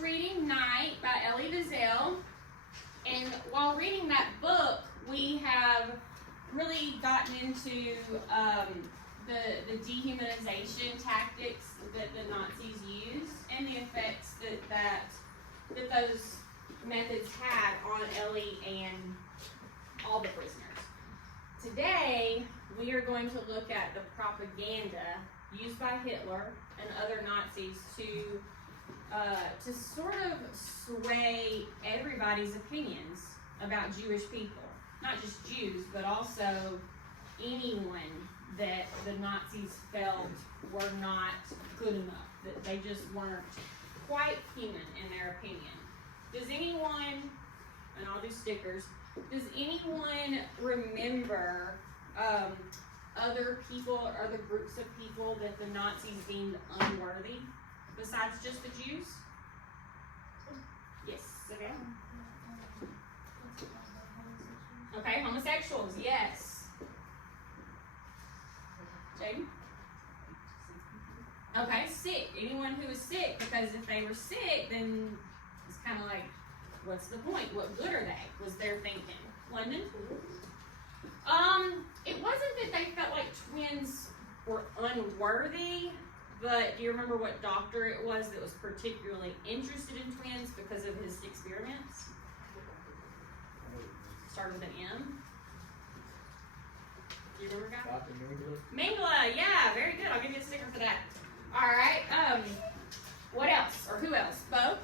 reading Night by Elie Wiesel, and while reading that book, we have really gotten into the dehumanization tactics that the Nazis used and the effects that those methods had on Elie and all the prisoners. Today, we are going to look at the propaganda used by Hitler and other Nazis to sort of sway everybody's opinions about Jewish people. Not just Jews, but also anyone that the Nazis felt were not good enough, that they just weren't quite human in their opinion. Does anyone, and I'll do stickers, does anyone remember other people or other groups of people that the Nazis deemed unworthy besides just the Jews? Yes, okay. Okay, homosexuals, yes. Jaden? Okay, sick. Anyone who was sick, because if they were sick, then it's kind of like, what's the point? What good are they? Was their thinking. London? It wasn't that they felt like twins were unworthy, but do you remember what doctor it was that was particularly interested in twins because of his experiments? Started with an M. Do you remember, guys? Dr. Mengele, yeah, very good. I'll give you a sticker for that. All right. What else, or who else? Bo? Are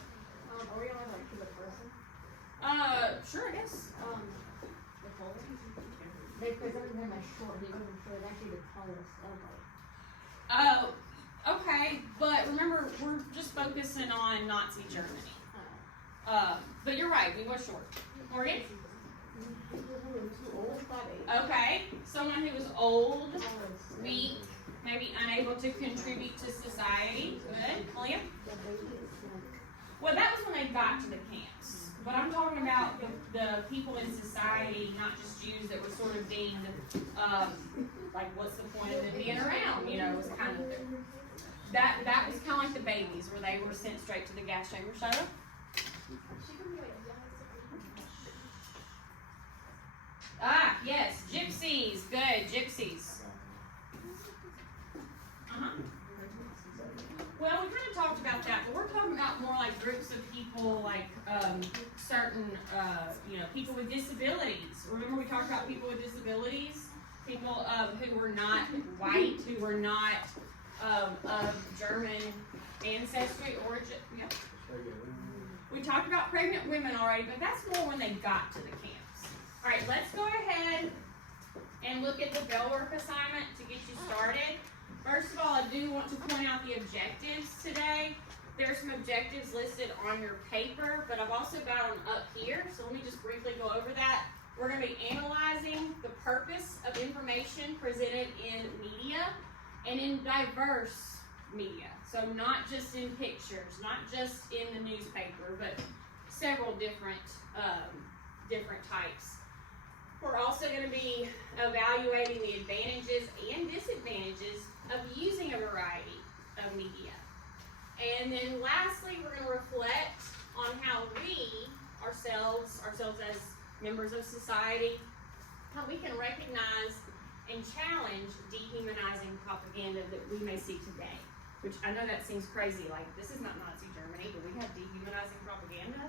we on like to the person? Sure, I guess. Because every time I short, he wasn't short. Actually, the tallest elbow. Oh, okay. But remember, we're just focusing on Nazi Germany. But you're right. We was short. Morgan? He was too old, 5'8". Okay. Someone who was old, weak, maybe unable to contribute to society. Good. William? Well, that was when they got to the camps. But I'm talking about the people in society, not just Jews, that were sort of deemed, like, what's the point of them being around? You know, it was kind of, that was kind of like the babies, where they were sent straight to the gas chamber. Shut up. Ah, yes, gypsies. Good, gypsies. Uh-huh. Well, we kind of talked about that, but we're talking about more like groups of people, like certain, people with disabilities. Remember we talked about people with disabilities? People who were not white, who were not of German ancestry, origin. Yeah. We talked about pregnant women already, but that's more when they got to the camps. All right, let's go ahead and look at the bell work assignment to get you started. First of all, I do want to point out the objectives today. There are some objectives listed on your paper, but I've also got them up here, so let me just briefly go over that. We're going to be analyzing the purpose of information presented in media and in diverse media. So not just in pictures, not just in the newspaper, but several different types. We're also going to be evaluating the advantages and disadvantages of using a variety of media. And then lastly, we're going to reflect on how we, ourselves as members of society, how we can recognize and challenge dehumanizing propaganda that we may see today. Which I know that seems crazy, like this is not Nazi Germany, but we have dehumanizing propaganda.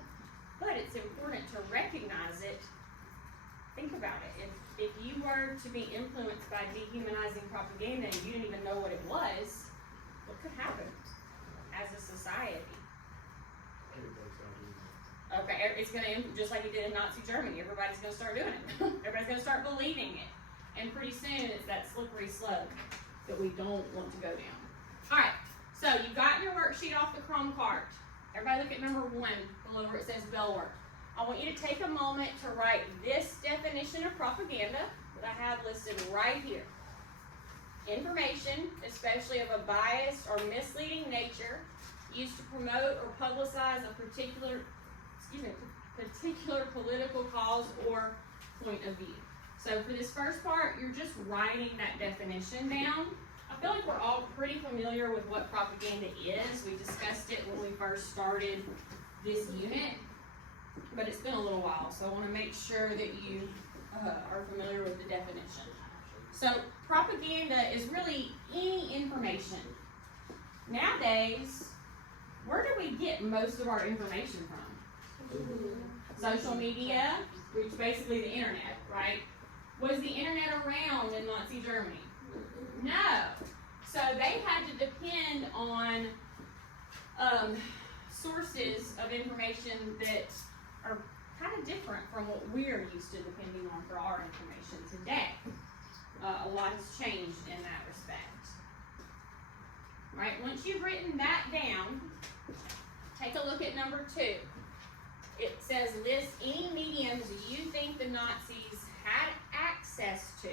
But it's important to recognize it. Think about it. If you were to be influenced by dehumanizing propaganda and you didn't even know what it was, what could happen as a society? Okay, it's going to end just like it did in Nazi Germany. Everybody's going to start doing it. Everybody's going to start believing it. And pretty soon it's that slippery slope that we don't want to go down. All right, so you got your worksheet off the Chrome cart. Everybody look at number 1 below where it says bell work. I want you to take a moment to write this definition of propaganda that I have listed right here. Information, especially of a biased or misleading nature, used to promote or publicize a particular political cause or point of view. So for this first part, you're just writing that definition down. I feel like we're all pretty familiar with what propaganda is. We discussed it when we first started this unit, but it's been a little while, so I want to make sure that you are familiar with the definition. So propaganda is really any information. Nowadays, where do we get most of our information from? Social media, which is basically the internet, right? Was the internet around in Nazi Germany? No. So they had to depend on sources of information that are kind of different from what we're used to depending on for our information today. A lot has changed in that respect. Right, once you've written that down, take a look at number 2. It says list any mediums you think the Nazis had access to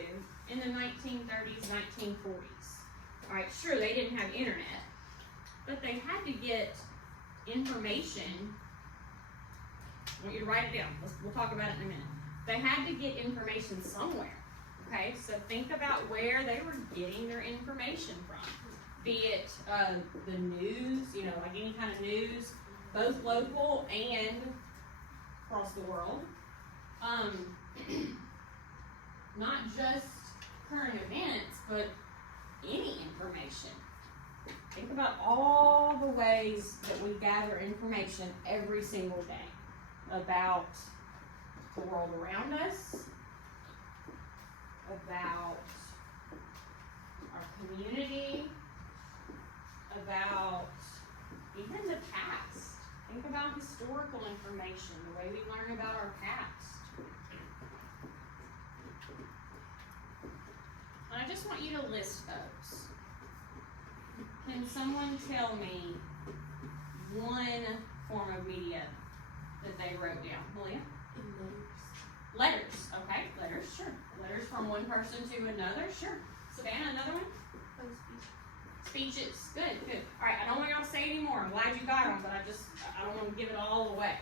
in the 1930s, 1940s. Alright, sure, they didn't have internet, but they had to get information. I want you to write it down. We'll talk about it in a minute. They had to get information somewhere. Okay, so think about where they were getting their information from. Be it the news, like any kind of news, both local and across the world. Not just current events, but any information. Think about all the ways that we gather information every single day about the world around us, about our community, about even the past. Think about historical information, the way we learn about our past. And I just want you to list those. Can someone tell me one form of media that they wrote down? Malia? Letters. Okay, letters, sure. Letters from one person to another, sure. Savannah, another one? Speeches. Good, good. All right, I don't want y'all to say any more. I'm glad you got them, but I don't want to give it all away.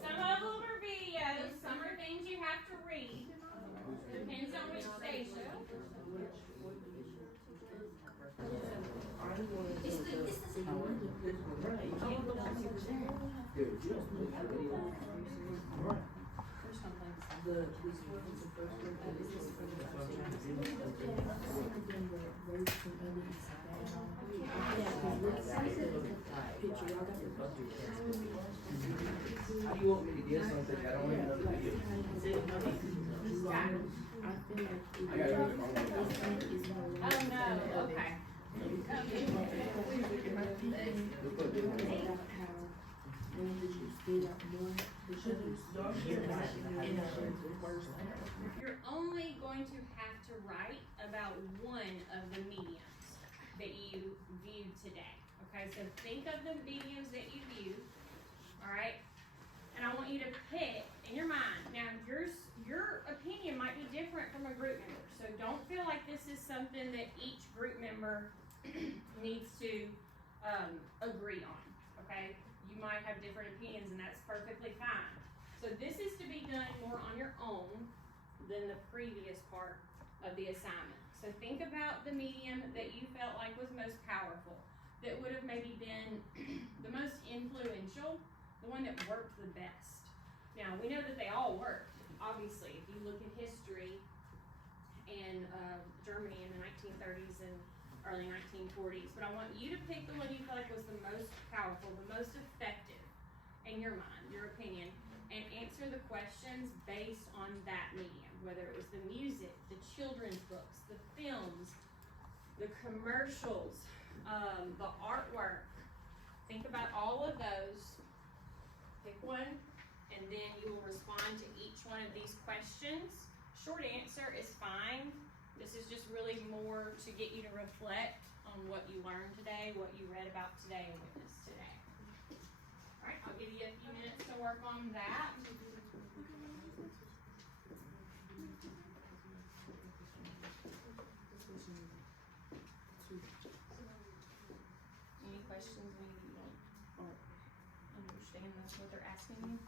Some of them are videos, some are things you have to read. Depends on which station. How do you want me to get something? I don't have another video. I got it. Oh no, okay. You're only going to have to write about one of the mediums that you viewed today. Okay, so think of the mediums that you viewed, all right? And I want you to pick in your mind. Now, your opinion might be different from a group member, so don't feel like this is something that each group member needs to agree on, okay? You might have different opinions, and that's perfectly fine. So this is to be done more on your own than the previous part of the assignment. So think about the medium that you felt like was most powerful, that would have maybe been the most influential, the one that worked the best. Now, we know that they all worked. Obviously, if you look at history in Germany in the 1930s and early 1940s, but I want you to pick the one you feel like was the most powerful, the most effective in your mind, your opinion, and answer the questions based on that medium, whether it was the music, the children's books, the films, the commercials, the artwork. Think about all of those. Pick one, and then you will respond to each one of these questions. Short answer is fine. This is just really more to get you to reflect on what you learned today, what you read about today, and witnessed today. All right, I'll give you a few minutes to work on that. Any questions when you don't understand what they're asking you?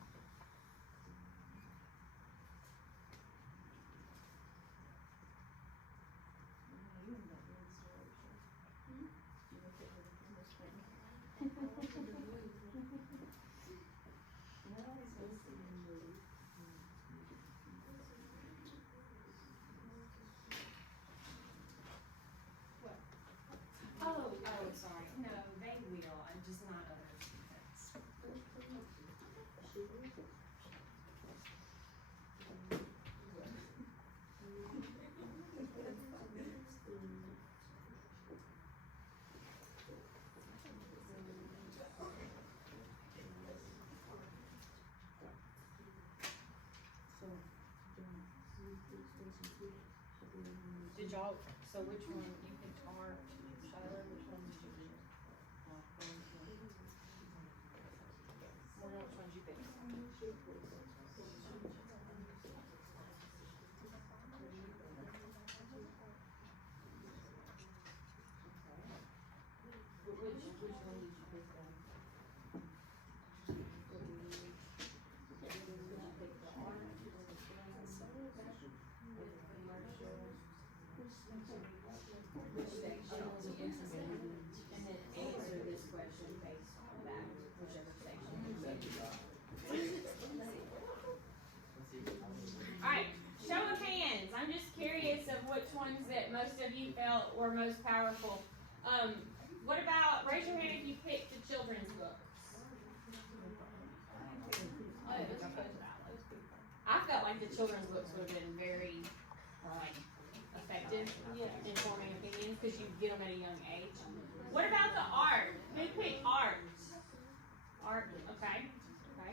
Did y'all, so which one, you picked art, Shyla, which one did you pick? Morgan, which one did you pick? Which one did you pick then? Which section? And then answer this question based on that, whichever section. Alright, show of hands. I'm just curious of which ones that most of you felt were most powerful. What about, raise your hand if you picked the children's books. I felt like the children's books would have been very effective in forming opinions because you get them at a young age. What about the art? Who picked art? Art, okay. Okay.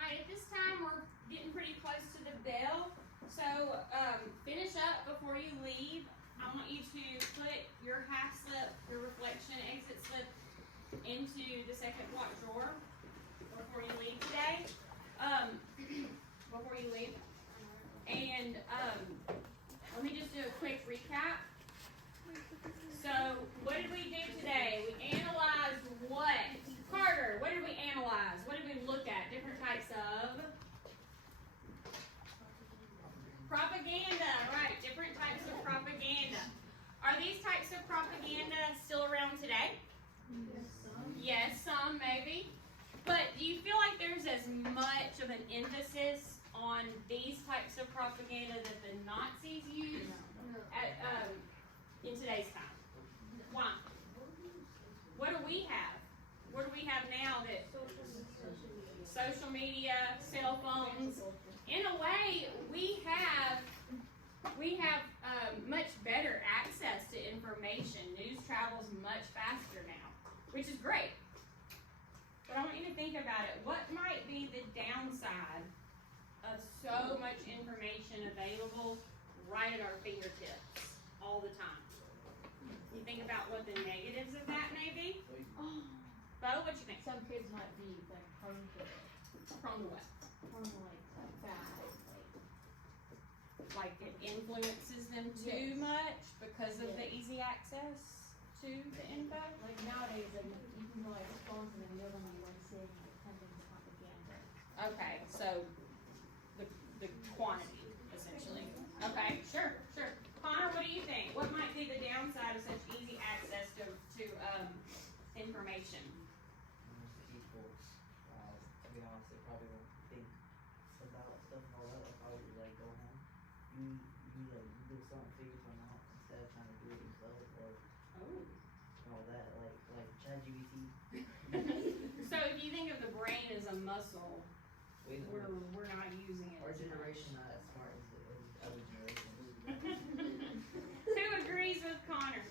Alright, at this time we're getting pretty close to the bell. So finish up before you leave. I want you to put your half slip, your reflection exit slip into the second block drawer before you leave today. Before you leave. And let me just do a quick recap. So what did we do today? We analyzed what? Carter, what did we analyze? What did we look at? Different types of propaganda, right? Different types of propaganda. Are these types of propaganda still around today? Yes, some maybe. But do you feel like there's as much of an emphasis on these types of propaganda that the Nazis used in today's time? Why? What do we have? What do we have now that social media, cell phones? In a way, we have much better access to information. News travels much faster now, which is great. But I want you to think about it. What might be the downside of so much information available right at our fingertips all the time? You think about what the negatives of that may be? Bo, what you think? Some kids might be like prone to it. Prone to what? Prone to like bad, Like it influences them too much because of the easy access to the info? like nowadays, like you can go like phones and then the other one you want to say something propaganda. Okay, so the quantity, essentially. Okay, sure. Connor, what do you think? What might be the downside of such easy access to information? People, to be honest, they probably won't think about stuff and all that. Like, I would like go home, you do something, figure something out instead of trying to do it yourself or all that. Like ChatGPT. So if you think of the brain as a muscle, we're not using it. Our generation not as smart as the other generation. Who agrees with Connor?